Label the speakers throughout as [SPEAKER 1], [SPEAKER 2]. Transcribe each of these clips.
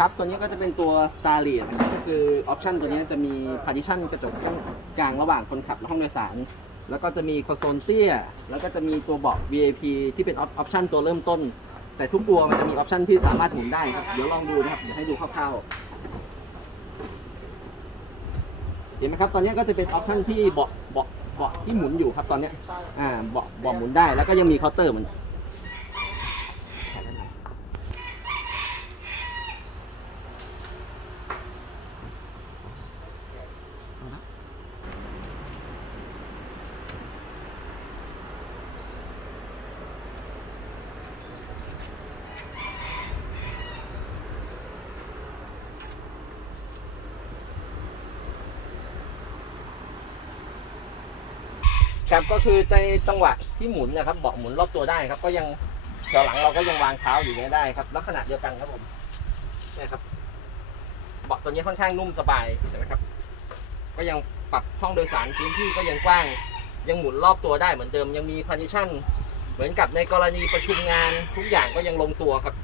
[SPEAKER 1] ครับ ตัวนี้ก็จะเป็นตัว s t a r l i t นก็คือออปชันตัวนี้จะมี partition กระจกกลางระหว่างคนขับและห้องโดยสาร แล้วก็จะมีคอนโซลเตี้ย แล้วก็จะมีตัวเบาะ VIP ที่เป็นออปชันตัวเริ่มต้น แต่ทุกตัวมันจะมีออปชันที่สามารถหมุนได้ครับ เดี๋ยวลองดูนะครับ เดี๋ยวให้ดูคร่าวๆ เห็นไหมครับ ตอนนี้ก็จะเป็นออปชันที่เบาะเบาะเบาะที่หมุนอยู่ครับตอนนี้อ่า เบาะเบาะหมุนได้ แล้วก็ยังมีเคาน์เตอร์เหมือน ครับก็คือในจังหวะที่หมุนนะครับเบาะหมุนรอบตัวได้ครับ ก็ยังแถวหลังเราก็ยังวางเท้าอยู่อย่างนี้ยได้ครับลักษณะเดียวกันครับผมนี่ครับเบาะตัวนี้ค่อนข้างนุ่มสบายเห็นไหมครับ ก็ยังปรับห้องโดยสารพื้นที่ก็ยังกว้าง ยังหมุนรอบตัวได้เหมือนเดิมยังมีพาร์ติชันเหมือนกับในกรณีประชุมงานทุกอย่างก็ยังลงตัวครับ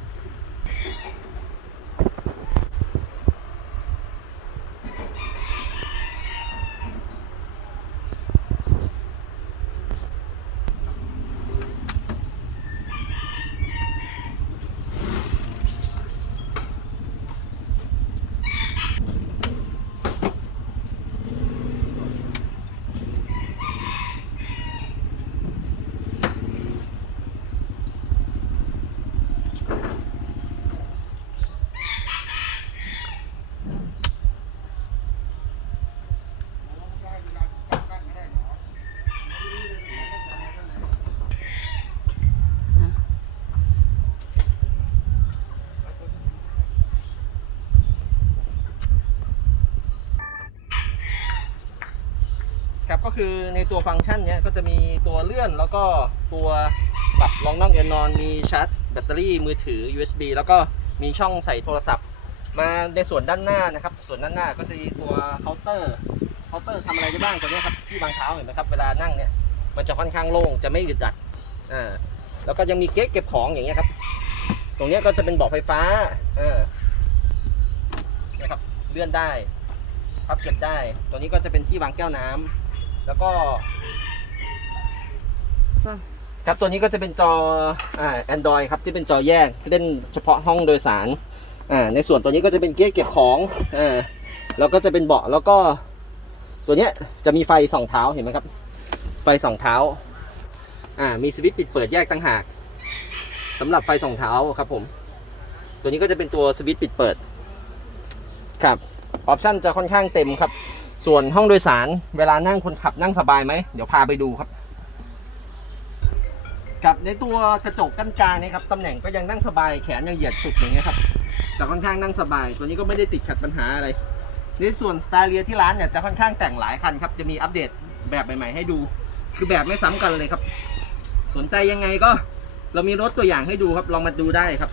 [SPEAKER 1] ครับก็คือในตัวฟังก์ชันเนี้ยก็จะมีตัวเลื่อนแล้วก็ตัวปรับรองนั่งเอนนอนมีชาร์จแบตเตอรี่มือถือ USB แล้วก็มีช่องใส่โทรศัพท์ มาในส่วนด้านหน้านะครับ ส่วนด้านหน้าก็จะมีตัวเคาน์เตอร์เคาน์เตอร์ทำอะไรได้บ้างตัวเนี้ยครับที่บางเท้าเห็นไหมครับเวลานั่งเนี่ยมันจะค่อนข้างโล่งจะไม่อึดอัดอ่าแล้วก็ยังมีเก๊กเก็บของอย่างเงี้ยครับ ตรงเนี้ยก็จะเป็นบาะไฟฟ้าอ่านะครับเลื่อนได้ พับเก็บได้ ตัวนี้ก็จะเป็นที่วางแก้วน้ำแล้วก็ครับตัวนี้ก็จะเป็นจออ่า Android ครับที่เป็นจอแยกเล่นเฉพาะห้องโดยสารอ่าในส่วนตัวนี้ก็จะเป็นเกียร์เก็บของอ่าแล้วก็จะเป็นเบาะแล้วก็ ตัวเนี้ยจะมีไฟสองเท้าเห็นไหมครับ ไฟสองเท้าอ่ามีสวิตช์ปิดเปิดแยกต่างหากสำหรับไฟสองเท้าครับผม ตัวนี้ก็จะเป็นตัวสวิตช์ปิดเปิด ครับ ออปชั่นจะค่อนข้างเต็มครับ ส่วนห้องโดยสารเวลานั่งคนขับนั่งสบายไหม เดี๋ยวพาไปดูครับครับในตัวกระจกกั้นกลางเนยครับตำแหน่งก็ยังนั่งสบายแขนยังเหยียดสุดอย่างเงี้ยครับจะค่อนข้างนั่งสบาย ตัวนี้ก็ไม่ได้ติดขัดปัญหาอะไรในส่วนสไตล์เลียที่ร้านเนี่ยจะค่อนข้างแต่งหลายคันครับจะมีอัปเดตแบบใหม่ๆให้ดู คือแบบไม่ซ้ำกันเลยครับ สนใจยังไงก็เรามีรถตัวอย่างให้ดูครับลองมาดูได้ครับ